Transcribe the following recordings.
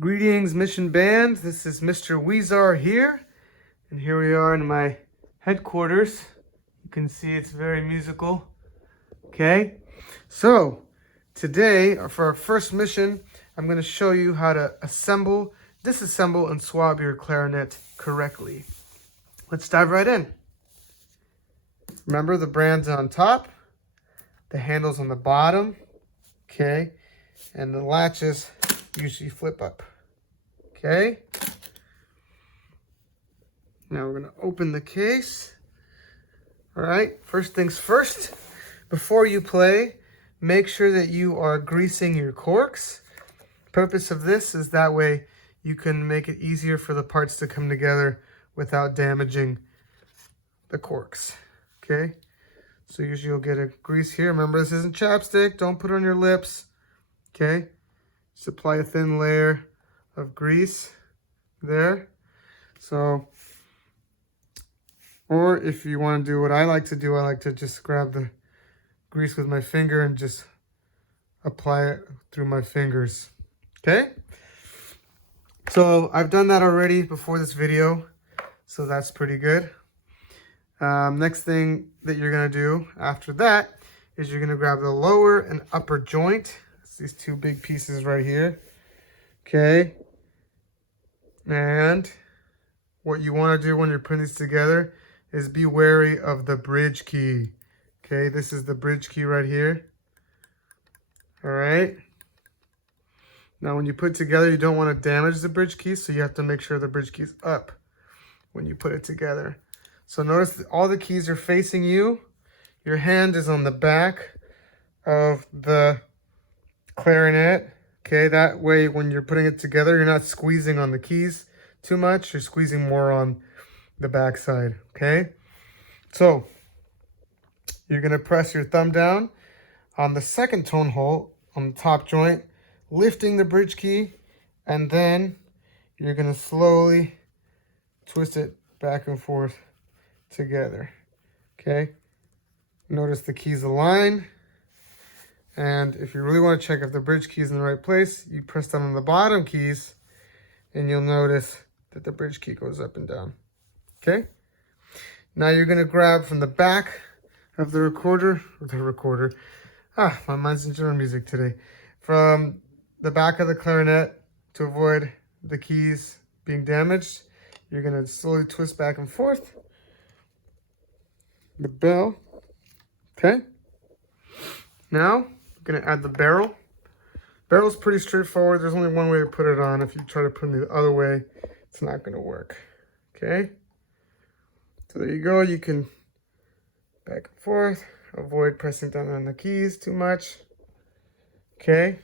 Greetings, Mission Band. This is Mr. Weezar here, and here we are in my headquarters. You can see it's very musical. Okay, so today for our first mission, I'm going to show you how to assemble, disassemble, and swab your clarinet correctly. Let's dive right in. Remember, the brand's on top, the handle's on the bottom, okay, and the latches usually flip up. Okay, now we're going to open the case. All right, first things first, before you play, make sure that you are greasing your corks. The purpose of this is that way you can make it easier for the parts to come together without damaging the corks. Okay, so usually you'll get a grease here. Remember, this isn't chapstick. Don't put it on your lips. Okay, just apply a thin layer of grease there. So, or if you want to do what I like to do, I like to just grab the grease with my finger and just apply it through my fingers. Okay, so I've done that already before this video, so that's pretty good. Next thing that you're going to do after that is you're going to grab the lower and upper joint. It's these two big pieces right here. Okay, and what you want to do when you're putting these together is be wary of the bridge key. Okay, this is the bridge key right here. All right. Now, when you put it together, you don't want to damage the bridge key, so you have to make sure the bridge key is up when you put it together. So notice that all the keys are facing you. Your hand is on the back of the clarinet. Okay, that way when you're putting it together, you're not squeezing on the keys too much. You're squeezing more on the back side. Okay, so you're going to press your thumb down on the second tone hole on the top joint, lifting the bridge key, and then you're going to slowly twist it back and forth together. Okay, notice the keys align. And if you really want to check if the bridge key is in the right place, you press down on the bottom keys and you'll notice that the bridge key goes up and down. Okay, now you're going to grab from the back of the recorder, my mind's in general music today, from the back of the clarinet to avoid the keys being damaged. You're going to slowly twist back and forth the bell. Okay, now I'm going to add the barrel. Barrel's pretty straightforward. There's only one way to put it on. If you try to put it the other way, it's not going to work. Okay, so there you go. You can back and forth. Avoid pressing down on the keys too much. Okay,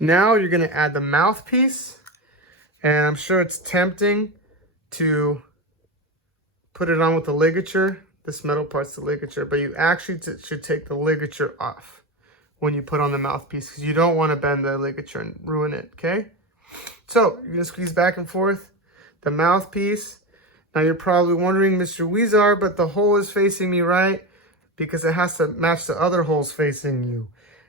now you're going to add the mouthpiece, and I'm sure it's tempting to put it on with the ligature. This metal part's the ligature, but you actually should take the ligature off when you put on the mouthpiece, because you don't want to bend the ligature and ruin it. Okay, so you're going to squeeze back and forth the mouthpiece. Now you're probably wondering, Mr. Weezar, but the hole is facing me right, because it has to match the other holes facing you.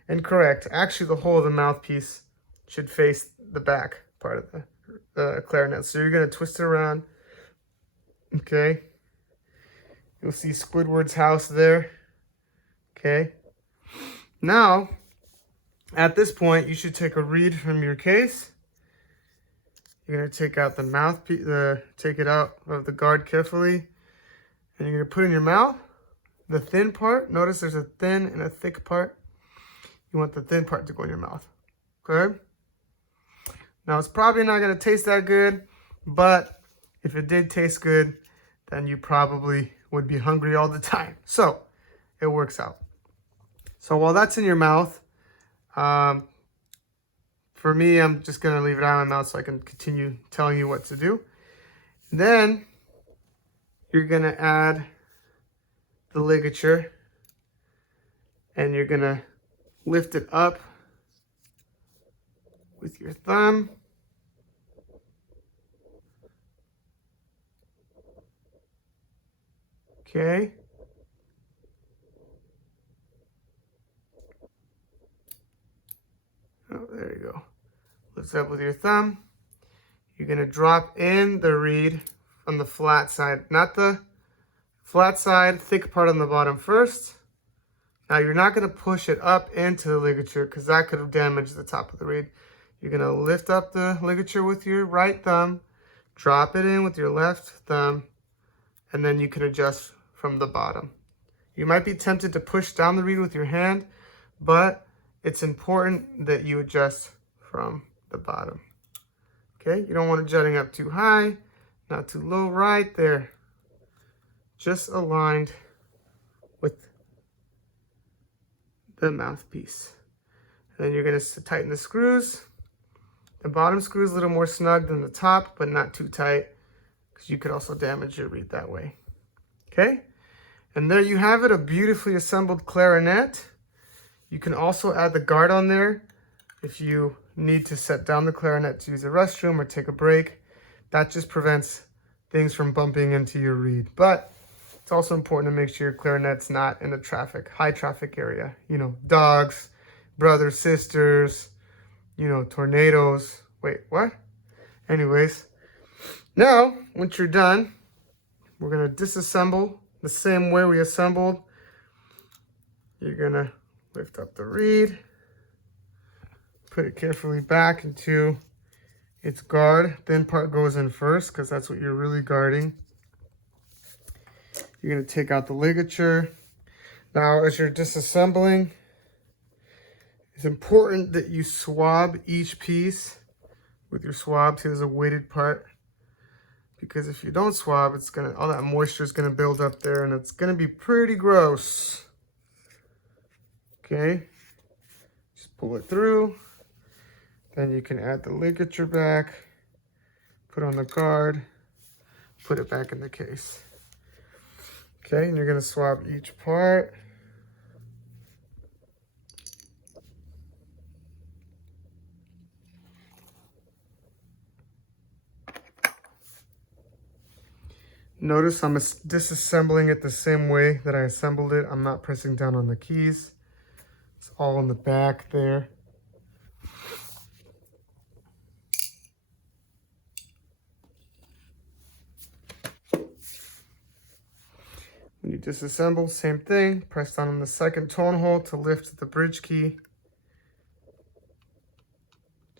Incorrect. Actually, the hole of the mouthpiece should face the back part of the clarinet. So you're going to twist it around. Okay. You'll see Squidward's house there. Okay. Now, at this point, you should take a reed from your case. You're going to take out the mouthpiece, take it out of the guard carefully, and you're going to put it in your mouth. The thin part, notice there's a thin and a thick part. You want the thin part to go in your mouth. Okay? Now, it's probably not going to taste that good, but if it did taste good, then you probably would be hungry all the time. So, it works out. So, while that's in your mouth, for me, I'm just going to leave it out of my mouth so I can continue telling you what to do. Then, you're going to add the ligature, and you're going to lift it up with your thumb. Okay. Oh, there you go. lift it up with your thumb. You're going to drop in the reed on the flat side, not the flat side, thick part on the bottom first. Now you're not going to push it up into the ligature because that could have damaged the top of the reed. You're going to lift up the ligature with your right thumb, drop it in with your left thumb, and then you can adjust from the bottom. You might be tempted to push down the reed with your hand, but it's important that you adjust from the bottom. Okay, you don't want it jutting up too high, not too low, right there. Just aligned with the mouthpiece. And then you're going to tighten the screws. The bottom screw is a little more snug than the top, but not too tight, because you could also damage your reed that way. Okay, and there you have it, a beautifully assembled clarinet. You can also add the guard on there if you need to set down the clarinet to use a restroom or take a break. That just prevents things from bumping into your reed. But it's also important to make sure your clarinet's not in a high traffic area. You know, dogs, brothers, sisters, you know, tornadoes. Wait, what? Anyways, now, once you're done, we're going to disassemble the same way we assembled. You're going to lift up the reed, put it carefully back into its guard. Thin part goes in first because that's what you're really guarding. You're going to take out the ligature. Now, as you're disassembling, it's important that you swab each piece with your swab. See, there's a weighted part. Because if you don't swab, all that moisture is gonna build up there and it's gonna be pretty gross. Okay, just pull it through. Then you can add the ligature back, put on the guard, put it back in the case. Okay, and you're gonna swab each part. Notice I'm disassembling it the same way that I assembled it. I'm not pressing down on the keys. It's all in the back there. When you disassemble, same thing. Press down on the second tone hole to lift the bridge key.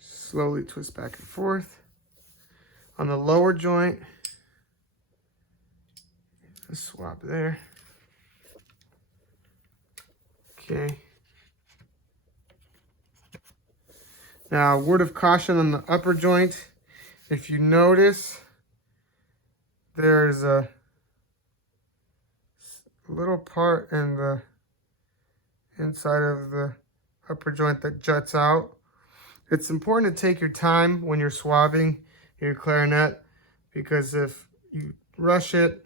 Slowly twist back and forth. On the lower joint, swap there. Okay. Now, word of caution on the upper joint. If you notice, there's a little part in the inside of the upper joint that juts out. It's important to take your time when you're swabbing your clarinet, because if you rush it,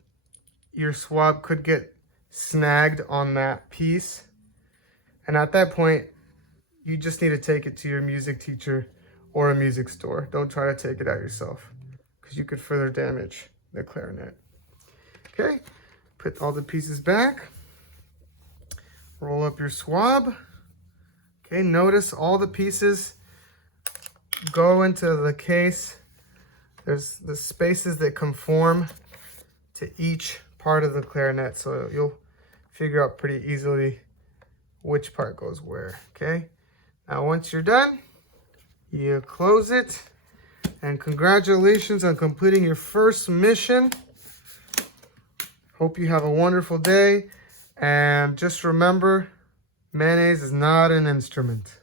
your swab could get snagged on that piece. And at that point, you just need to take it to your music teacher or a music store. Don't try to take it out yourself, because you could further damage the clarinet. Okay, put all the pieces back. Roll up your swab. Okay, notice all the pieces go into the case. There's the spaces that conform to each part of the clarinet, so you'll figure out pretty easily which part goes where. Okay, now once you're done, you close it, and congratulations on completing your first mission. Hope you have a wonderful day, and just remember, mayonnaise is not an instrument.